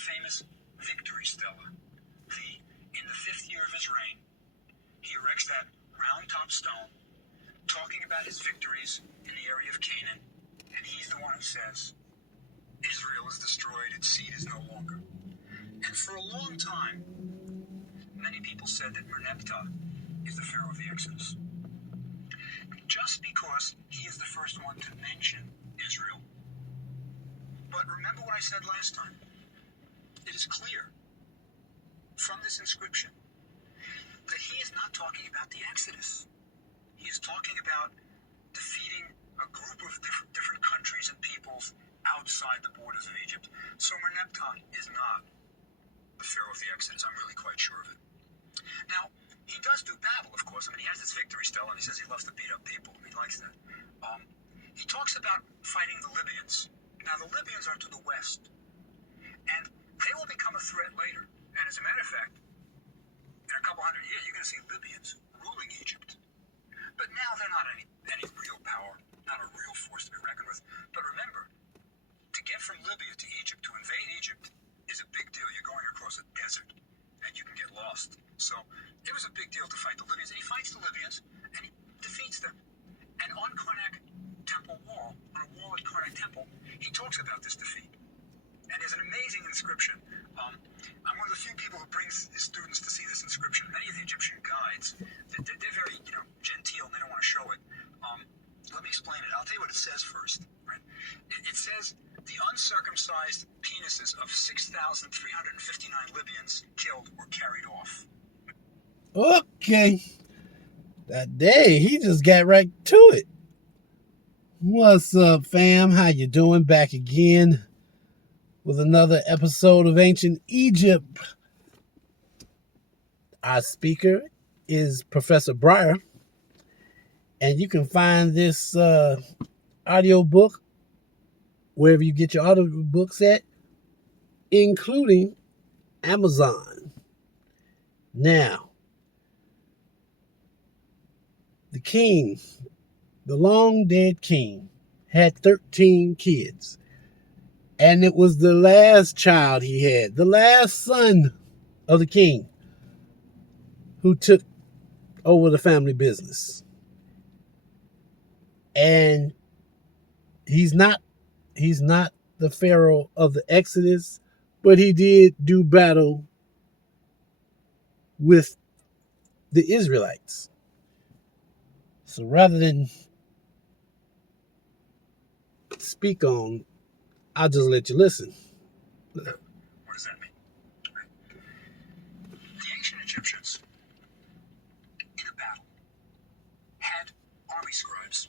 famous victory stela. In the 5th year of his reign, he erects that round-top stone, talking about his victories in the area of Canaan, and he's the one who says, Israel is destroyed, its seed is no longer. And for a long time, many people said that Merneptah is the Pharaoh of the Exodus. Just because he is the first one to mention Israel. But remember what I said last time. It is clear from this inscription that he is not talking about the Exodus. He is talking about defeating a group of different countries and peoples outside the borders of Egypt. So Merneptah is not the Pharaoh of the Exodus. I'm really quite sure of it. Now, he does do battle, of course. I mean, he has this victory stela, and he says he loves to beat up people. He likes that. He talks about fighting the Libyans. Now, the Libyans are to the west, and they will become a threat later. And as a matter of fact, in a couple hundred years, you're going to see Libyans ruling Egypt. But now they're not any real power, not a real force to be reckoned with. But remember, to get from Libya to Egypt, to invade Egypt, is a big deal. You're going across a desert, and you can get lost. So it was a big deal to fight the Libyans. And he fights the Libyans, and he defeats them. And on Karnak Temple wall, on a wall at Karnak Temple, he talks about this defeat. And there's an amazing inscription. I'm one of the few people who brings his students to see this inscription. Many of the Egyptian guides, they're very, genteel, and they don't want to show it. Let me explain it. I'll tell you what it says first. Right? It says, the uncircumcised penises of 6,359 Libyans killed or carried off. Okay. That day, he just got right to it. What's up, fam? How you doing? Back again with another episode of Ancient Egypt. Our speaker is Professor Breyer, and you can find this audio book wherever you get your audio books at, including Amazon. Now, the king, the long dead king, had 13 kids. And it was the last child he had, the last son of the king, who took over the family business. And he's not the Pharaoh of the Exodus, but he did do battle with the Israelites. So rather than speak on, I'll just let you listen. What does that mean? Right. The ancient Egyptians, in a battle, had army scribes,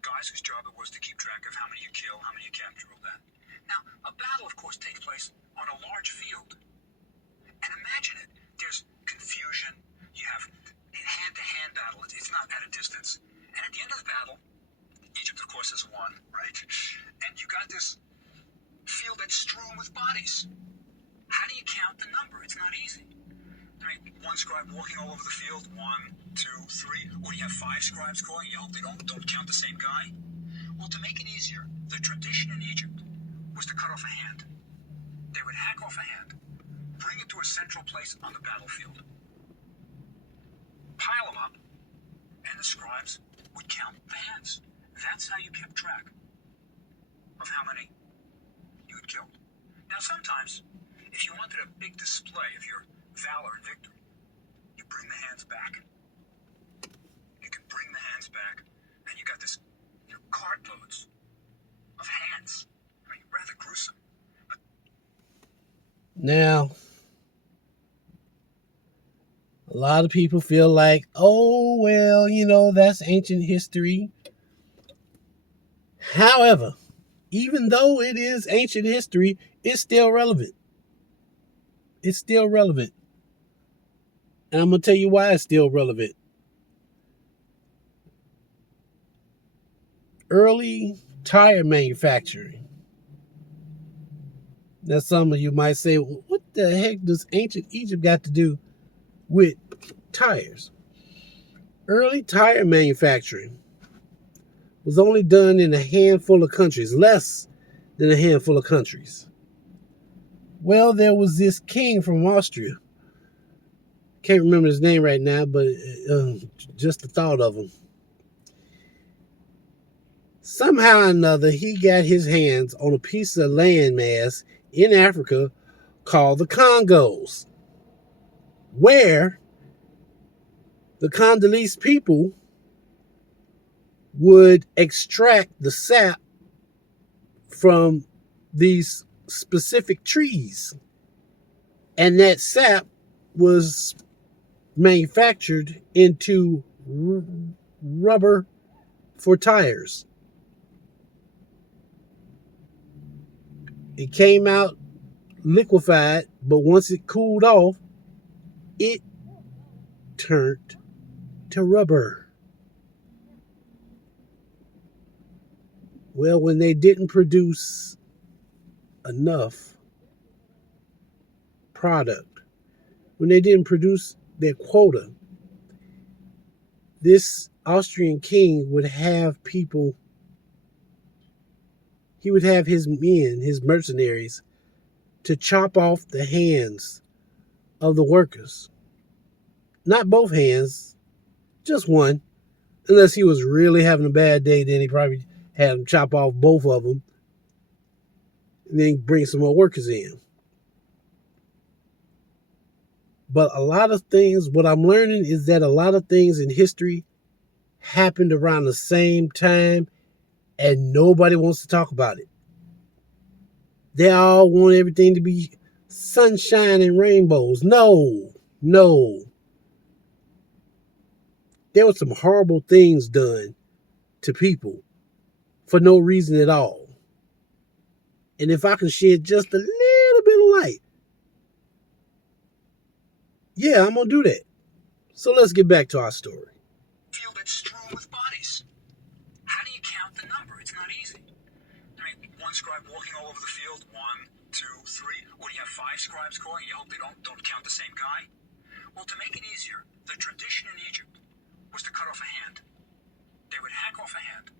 guys whose job it was to keep track of how many you kill, how many you capture, all that. Now, a battle, of course, takes place on a large field. And imagine it. There's confusion. You have hand-to-hand battle. It's not at a distance. And at the end of the battle, Egypt, of course, has won, right? And you got this field that's strewn with bodies. How do you count the number? It's not easy. I mean, one scribe walking all over the field, 1, 2, 3, or you have 5 scribes calling, you hope they don't count the same guy. Well, to make it easier, the tradition in Egypt was to cut off a hand. They would hack off a hand, bring it to a central place on the battlefield, pile them up, and the scribes would count the hands. That's how you kept track of how many you had killed. Now, sometimes, if you wanted a big display of your valor and victory, you bring the hands back. You can bring the hands back, and you got this cartloads of hands. I mean, rather gruesome. But now, a lot of people feel like, oh, well, that's ancient history. However, even though it is ancient history, it's still relevant. It's still relevant. And I'm going to tell you why it's still relevant. Early tire manufacturing. Now, some of you might say, well, what the heck does ancient Egypt got to do with tires? Early tire manufacturing was only done in a handful of countries, less than a handful of countries. Well, there was this king from Austria. Can't remember his name right now, but just the thought of him. Somehow or another, he got his hands on a piece of landmass in Africa called the Congos, where the Congolese people would extract the sap from these specific trees. And that sap was manufactured into rubber for tires. It came out liquefied, but once it cooled off, it turned to rubber. Well, when they didn't produce enough product, when they didn't produce their quota, this Austrian king would have people, he would have his men, his mercenaries, to chop off the hands of the workers. Not both hands, just one. Unless he was really having a bad day, then he probably had them chop off both of them and then bring some more workers in. But a lot of things, what I'm learning is that a lot of things in history happened around the same time and nobody wants to talk about it. They all want everything to be sunshine and rainbows. No. There were some horrible things done to people for no reason at all. And if I can shed just a little bit of light, yeah, I'm going to do that. So let's get back to our story. Field that's strewn with bodies. How do you count the number? It's not easy. I mean, one scribe walking all over the field, 1, 2, 3. Or do you have 5 scribes going? You hope they don't count the same guy? Well, to make it easier, the tradition in Egypt was to cut off a hand. They would hack off a hand,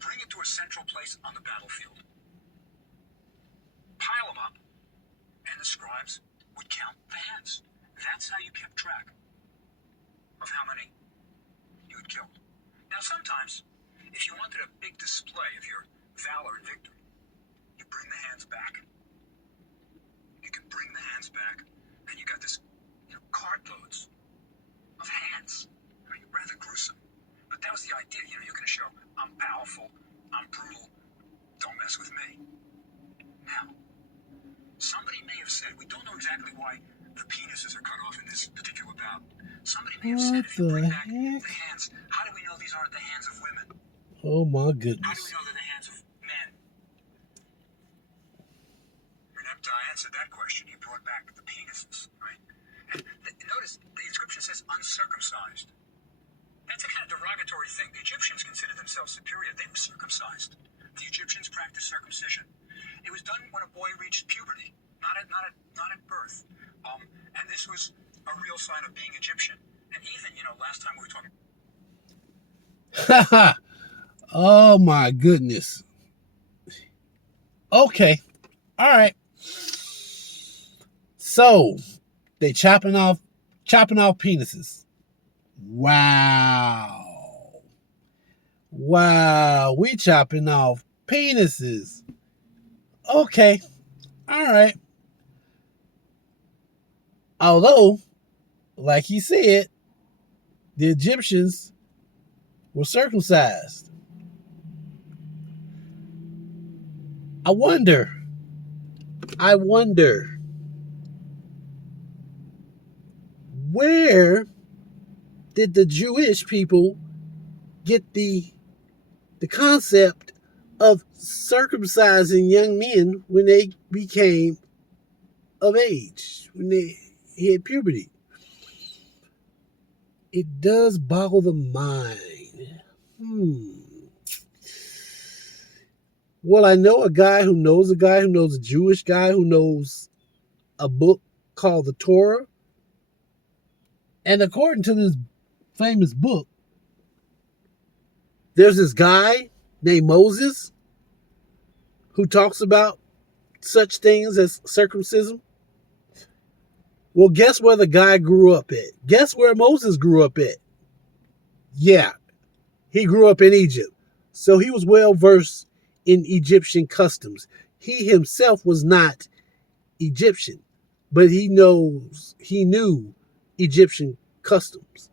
bring it to a central place on the battlefield, pile them up, and the scribes would count the hands. That's how you kept track of how many you had killed. Now, sometimes, if you wanted a big display of your valor and victory, you bring the hands back. You can bring the hands back, and you got this, cartloads of hands. I mean, rather gruesome. But that was the idea. You're going to show, I'm powerful, I'm brutal, don't mess with me. Now, somebody may have said, we don't know exactly why the penises are cut off in this particular bout. Somebody may have said, if you bring back the hands, how do we know these aren't the hands of women? Oh my How do goodness. we know they're the hands of men? Reneptai answered that question. He brought back the penises, right? And notice the inscription says uncircumcised. That's a kind of derogatory thing. The Egyptians considered themselves superior. They were circumcised. The Egyptians practiced circumcision. It was done when a boy reached puberty, not at birth. And this was a real sign of being Egyptian. And even, last time we were talking. Oh my goodness. Okay. All right. So they chopping off penises. Wow. We chopping off penises. Okay. All right. Although, like he said, the Egyptians were circumcised. I wonder, where did the Jewish people get the concept of circumcising young men when they became of age, when they hit puberty? It does boggle the mind. Well, I know a guy who knows a Jewish guy who knows a book called the Torah. And according to this famous book, there's this guy named Moses who talks about such things as circumcision? Well, guess where the guy grew up at? Guess where Moses grew up at? Yeah, he grew up in Egypt. So he was well versed in Egyptian customs. He himself was not Egyptian, but he knew Egyptian customs.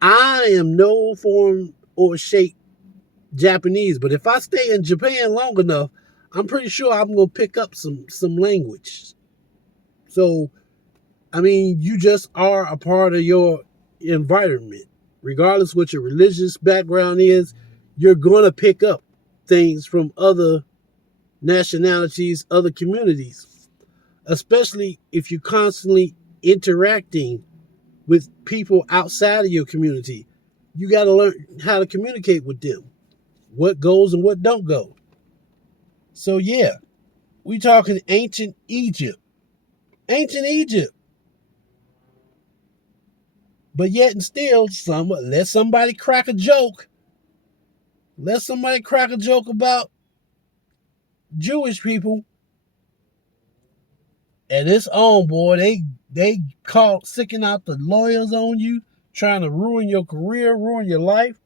I am no form or shape Japanese, but if I stay in Japan long enough, I'm pretty sure I'm gonna pick up some language. So, I mean, you just are a part of your environment. Regardless what your religious background is, you're gonna pick up things from other nationalities, other communities, especially if you're constantly interacting with people outside of your community. You got to learn how to communicate with them, what goes and what don't go. So yeah, we talking ancient Egypt. Ancient Egypt. But yet and still, let somebody crack a joke. Let somebody crack a joke about Jewish people. And it's on, boy. They caught sicking out the lawyers on you, trying to ruin your career, ruin your life.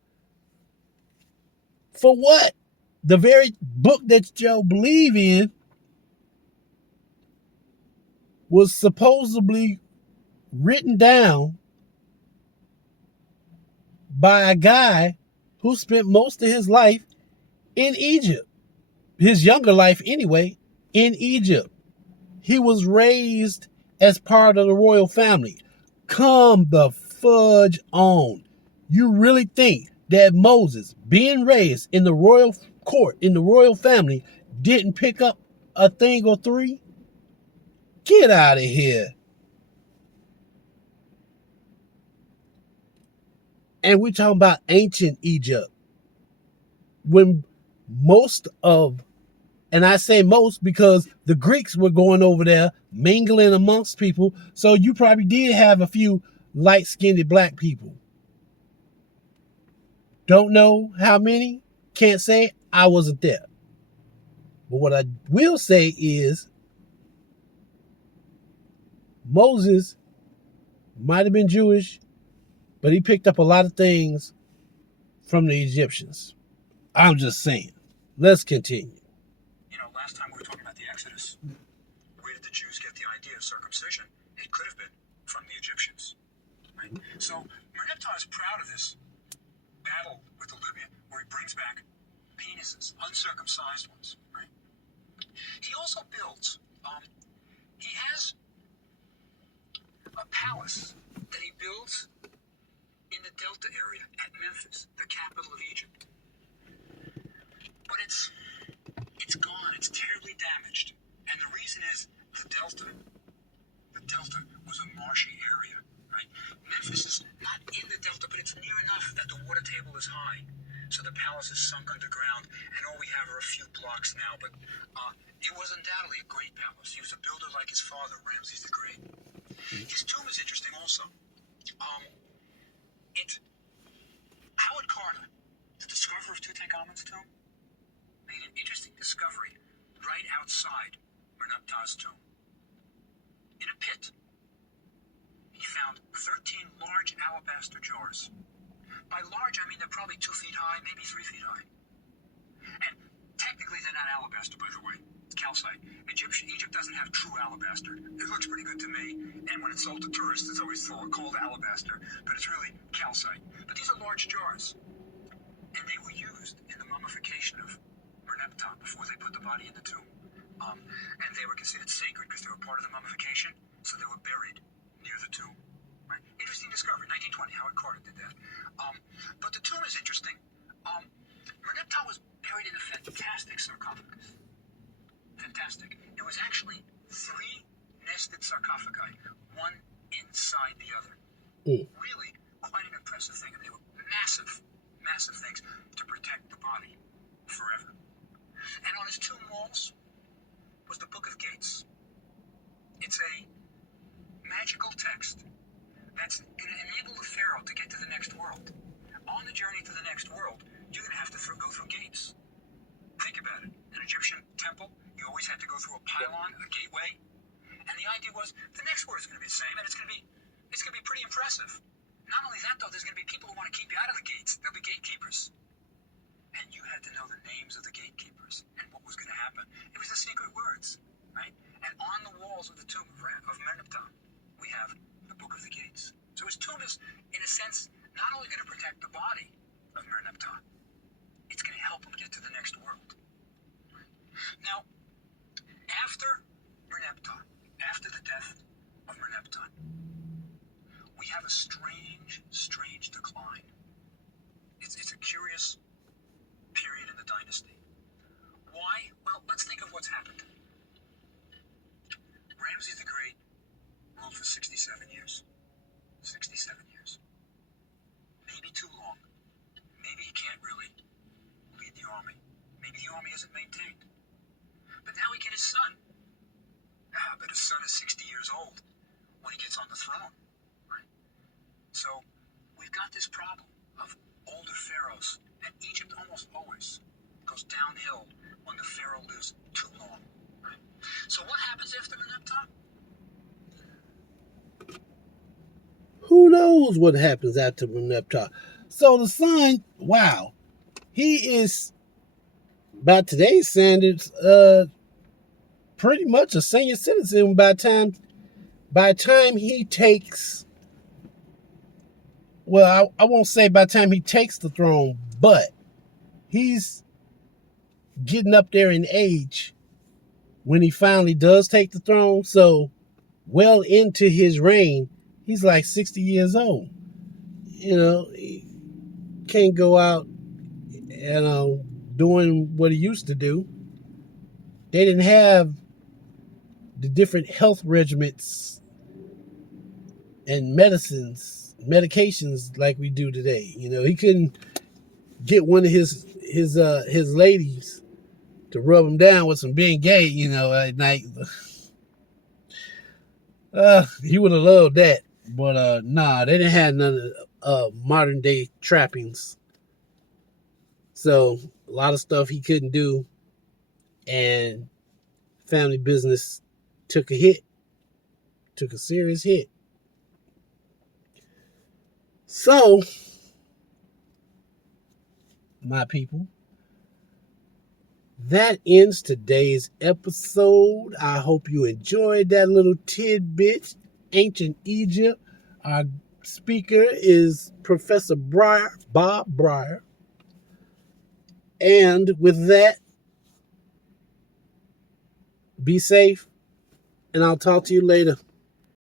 For what? The very book that y'all believe in was supposedly written down by a guy who spent most of his life in Egypt. His younger life, anyway, in Egypt. He was raised as part of the royal family. Come the fudge on. You really think that Moses, being raised in the royal court, in the royal family, didn't pick up a thing or three? Get out of here. And we're talking about ancient Egypt. When most of, and I say most because the Greeks were going over there mingling amongst people. So you probably did have a few light-skinned black people. Don't know how many. Can't say. I wasn't there. But what I will say is Moses might have been Jewish, but he picked up a lot of things from the Egyptians. I'm just saying. Let's continue. You know, last time we were talking about the Exodus. Where did the Jews get the idea of circumcision? It could have been from the Egyptians. Right? So Merneptah is proud of this battle with the Libyan, where he brings back penises, uncircumcised ones. Right? He also builds, he has a palace that he builds in the Delta area at Memphis, the capital of Egypt. But it's gone. It's terribly damaged. And the reason is the Delta was a marshy area, right? Memphis is not in the Delta, but it's near enough that the water table is high. So the palace is sunk underground, and all we have are a few blocks now. But it was undoubtedly a great palace. He was a builder like his father, Ramses the Great. His tomb is interesting also. Howard Carter, the discoverer of Tutankhamun's tomb, made an interesting discovery right outside Merneptah's tomb. In a pit, he found 13 large alabaster jars. By large, I mean they're probably 2 feet high, maybe 3 feet high. And technically they're not alabaster, by the way. It's calcite. Egypt doesn't have true alabaster. It looks pretty good to me, and when it's sold to tourists, it's always called alabaster, but it's really calcite. But these are large jars, and they were used in the mummification of Merneptah before they put the body in the tomb. And they were considered sacred because they were part of the mummification, so they were buried near the tomb. Right? Interesting discovery. 1920, Howard Carter did that. But the tomb is interesting. Merneptah was buried in a fantastic sarcophagus. Fantastic. It was actually 3 nested sarcophagi, one inside the other. Really quite an impressive thing. And they were massive, massive things to protect the body forever. And on his tomb walls was the Book of Gates. It's a magical text that's going to enable the pharaoh to get to the next world. On the journey to the next world, you're going to have to go through gates. Think about it. an Egyptian temple, you always had to go through a pylon, a gateway. And the idea was the next word is going to be the same, and it's going to be pretty impressive. Not only that, though, there's going to be people who want to keep you out of the gates. There'll be gatekeepers. And you had to know the names of the gatekeepers and what was going to happen. It was the secret words, right? And on the walls of the tomb of Merneptah, we have the Book of the Gates. So his tomb is, in a sense, not only going to protect the body of Merneptah, it's going to help him get to the next world. Right? Now, after Merneptah, after the death of Merneptah, we have a strange decline. It's a curious period in the dynasty. Why? Well, let's think of what's happened. Ramses the Great ruled for 67 years. 67 years. Maybe too long. Maybe he can't really lead the army. Maybe the army isn't maintained. But now we get his son. But his son is 60 years old when he gets on the throne. Right? So we've got this problem of older pharaohs. And Egypt almost always goes downhill when the pharaoh lives too long. Right? So what happens after Merneptah? Who knows what happens after Merneptah? So the son, wow, he is, by today's standards, pretty much a senior citizen by the time he takes, well, I won't say by the time he takes the throne, but he's getting up there in age when he finally does take the throne. So well into his reign, he's like 60 years old. You know, he can't go out, doing what he used to do. They didn't have the different health regimens and medications like we do today. You know, he couldn't get one of his ladies to rub him down with some Bengay, at night. He would have loved that. But nah, they didn't have none of modern day trappings. So a lot of stuff he couldn't do, and family business took a serious hit. So, my people, that ends today's episode. I hope you enjoyed that little tidbit. Ancient Egypt. Our speaker is Professor Bob Breyer. And with that, be safe, and I'll talk to you later.